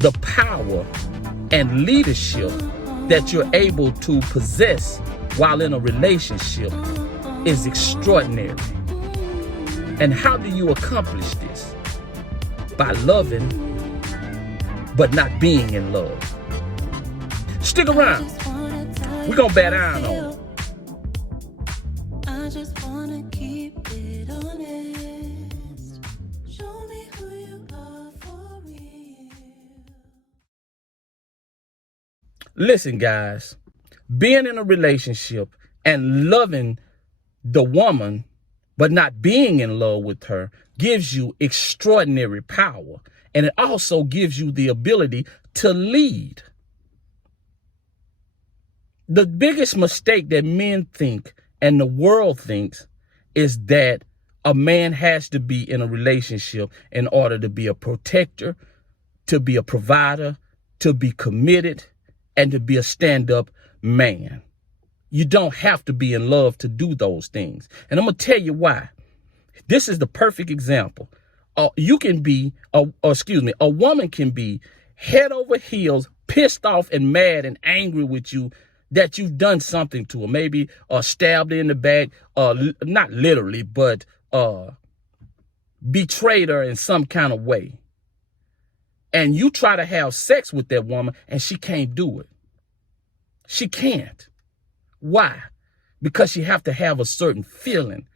the power and leadership that you're able to possess while in a relationship is extraordinary. And how do you accomplish this? By loving, but not being in love. Stick around. We're going to bat iron on it. I just wanna keep it honest. Show me who you are for real. Listen, guys, being in a relationship and loving the woman, but not being in love with her, gives you extraordinary power. And it also gives you the ability to lead. The biggest mistake that men think and the world thinks is that a man has to be in a relationship in order to be a protector, to be a provider, to be committed, and to be a stand-up man. You don't have to be in love to do those things. And I'm going to tell you why. This is the perfect example. A woman can be head over heels, pissed off and mad and angry with you that you've done something to her, maybe stabbed her in the back, not literally, but betrayed her in some kind of way. And you try to have sex with that woman and she can't do it. She can't. Why? Because she have to have a certain feeling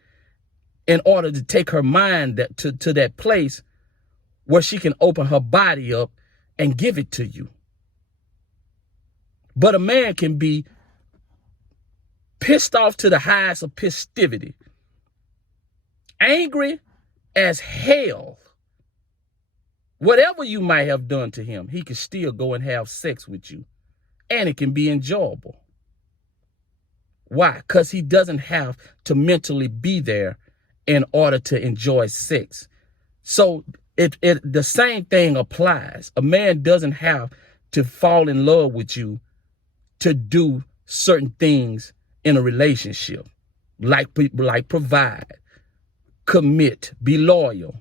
in order to take her mind to that place where she can open her body up and give it to you. But a man can be pissed off to the highest of festivity, angry as hell. Whatever you might have done to him, he can still go and have sex with you. And it can be enjoyable. Why? Because he doesn't have to mentally be there in order to enjoy sex. So the same thing applies. A man doesn't have to fall in love with you to do certain things in a relationship, like provide, commit, be loyal,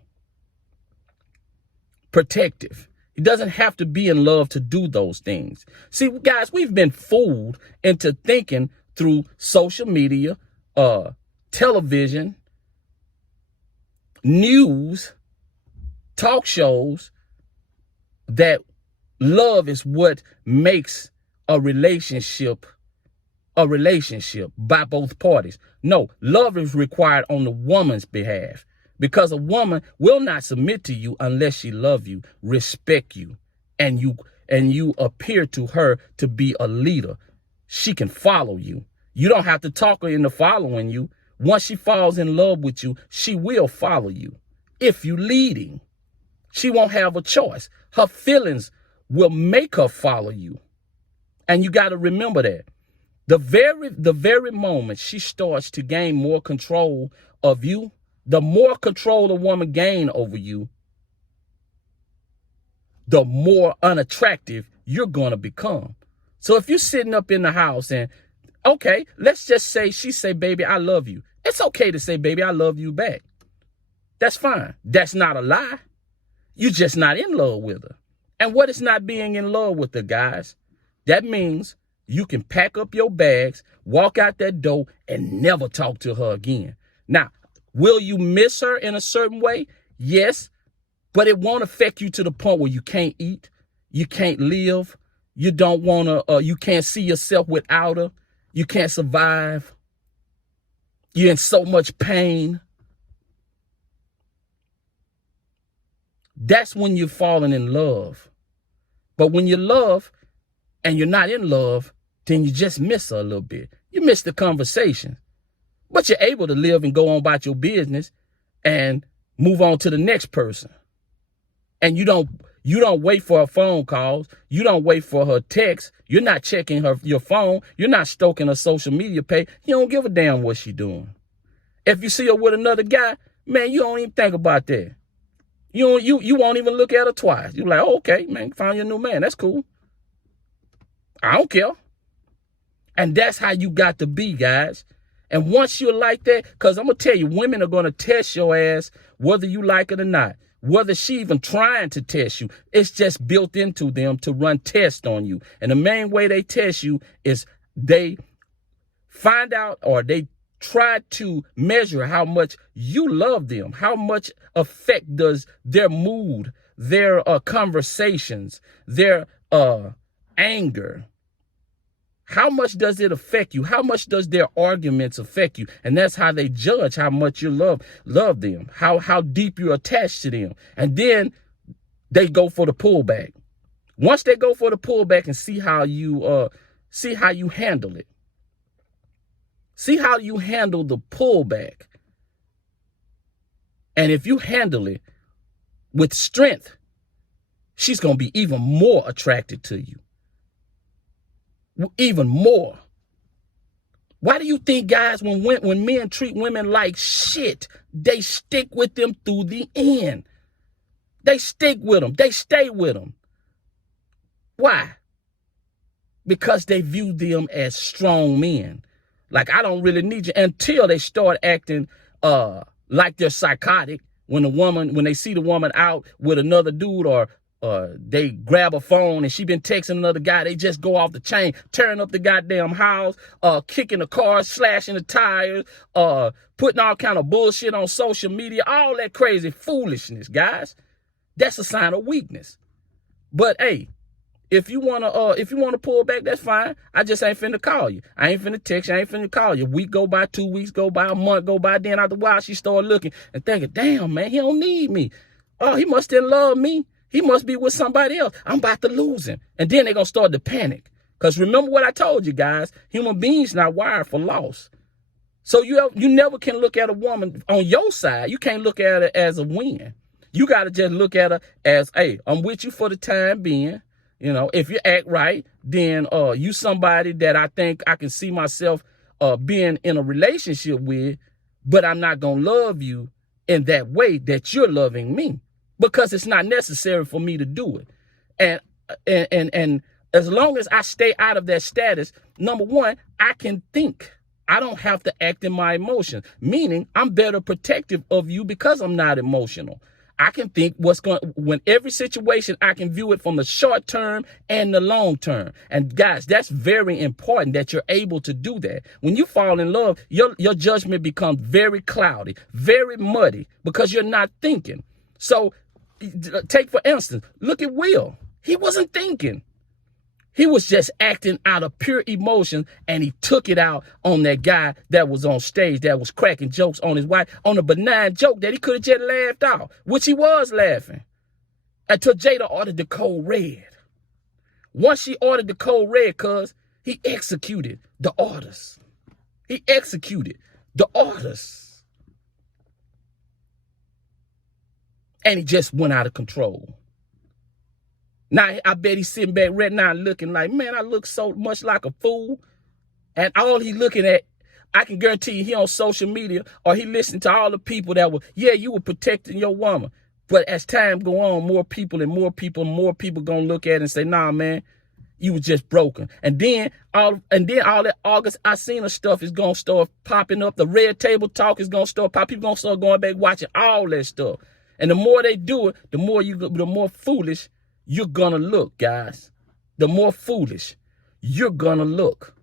protective. He doesn't have to be in love to do those things. See, guys, we've been fooled into thinking through social media, television, news, talk shows, that love is what makes a relationship by both parties. No, love is required on the woman's behalf, because a woman will not submit to you unless she loves you, respect you, and you appear to her to be a leader. She can follow you. You don't have to talk her into following you. Once she falls in love with you, she will follow you. If you leading, she won't have a choice. Her feelings will make her follow you. And you got to remember that. The very moment she starts to gain more control of you, the more control a woman gain over you, the more unattractive you're going to become. So if you're sitting up in the house and, okay, let's just say she say, baby, I love you. It's okay to say, baby, I love you back. That's fine. That's not a lie. You're just not in love with her. And what is not being in love with her, guys? That means you can pack up your bags, walk out that door, and never talk to her again. Now, will you miss her in a certain way? Yes, but it won't affect you to the point where you can't eat, you can't live, you don't want to, you can't see yourself without her, you can't survive, you're in so much pain. That's when you're falling in love. But when you love and you're not in love, then you just miss her a little bit. You miss the conversation. But you're able to live and go on about your business and move on to the next person. And you don't wait for her phone calls. You don't wait for her texts. You're not checking your phone. You're not stoking her social media page. You don't give a damn what she's doing. If you see her with another guy, man, you don't even think about that. You won't even look at her twice. You're like, oh, okay, man, found your new man. That's cool. I don't care. And that's how you got to be, guys. And once you're like that, because I'm going to tell you, women are going to test your ass whether you like it or not. whether she even trying to test you. It's just built into them to run tests on you. And the main way they test you is they find out, or they try to measure how much you love them. How much effect does their mood, their conversations, their anger, how much does it affect you? How much does their arguments affect you? And that's how they judge how much you love them, how deep you're attached to them. And then they go for the pullback. Once they go for the pullback and see how you handle it. See how you handle the pullback. And if you handle it with strength, she's going to be even more attracted to you. Even more. Why do you think, guys, when men treat women like shit, they stick with them through the end? They stick with them. They stay with them. Why? Because they view them as strong men. Like, I don't really need you, until they start acting like they're psychotic. When they see the woman out with another dude, or they grab a phone and she been texting another guy, they just go off the chain, tearing up the goddamn house, kicking the cars, slashing the tires, putting all kind of bullshit on social media, all that crazy foolishness, guys. That's a sign of weakness. But hey, if you wanna pull back, that's fine. I just ain't finna call you. I ain't finna text you. I ain't finna call you. A week go by, 2 weeks go by, a month go by. Then after a while, she started looking and thinking, damn, man, he don't need me. Oh, he must still love me. He must be with somebody else. I'm about to lose him. And then they're going to start to panic. Because remember what I told you, guys. Human beings not wired for loss. So you never can look at a woman on your side. You can't look at her as a win. You got to just look at her as, hey, I'm with you for the time being. You know, if you act right, then you somebody that I think I can see myself being in a relationship with, but I'm not going to love you in that way that you're loving me. Because it's not necessary for me to do it. And as long as I stay out of that status, number one, I can think. I don't have to act in my emotions, meaning I'm better protective of you because I'm not emotional. I can think when every situation, I can view it from the short term and the long term. And guys, that's very important that you're able to do that. When you fall in love, your judgment becomes very cloudy, very muddy, because you're not thinking. So take, for instance, look at Will. He wasn't thinking. He was just acting out of pure emotion, and he took it out on that guy that was on stage, that was cracking jokes on his wife, on a benign joke that he could have just laughed off, which he was laughing, until Jada ordered the code red. Once she ordered the code red, cuz he executed the orders. He executed the orders. And he just went out of control. Now, I bet he's sitting back right now looking like, man, I look so much like a fool. And all he looking at, I can guarantee you, he on social media, or he listening to all the people that were, yeah, you were protecting your woman. But as time go on, more people going to look at it and say, nah, man, you was just broken. And then all that August I seen stuff is going to start popping up. The red table talk is going to start popping. People going to start going back watching all that stuff. And the more they do it, the more foolish you're going to look, guys. The more foolish you're going to look.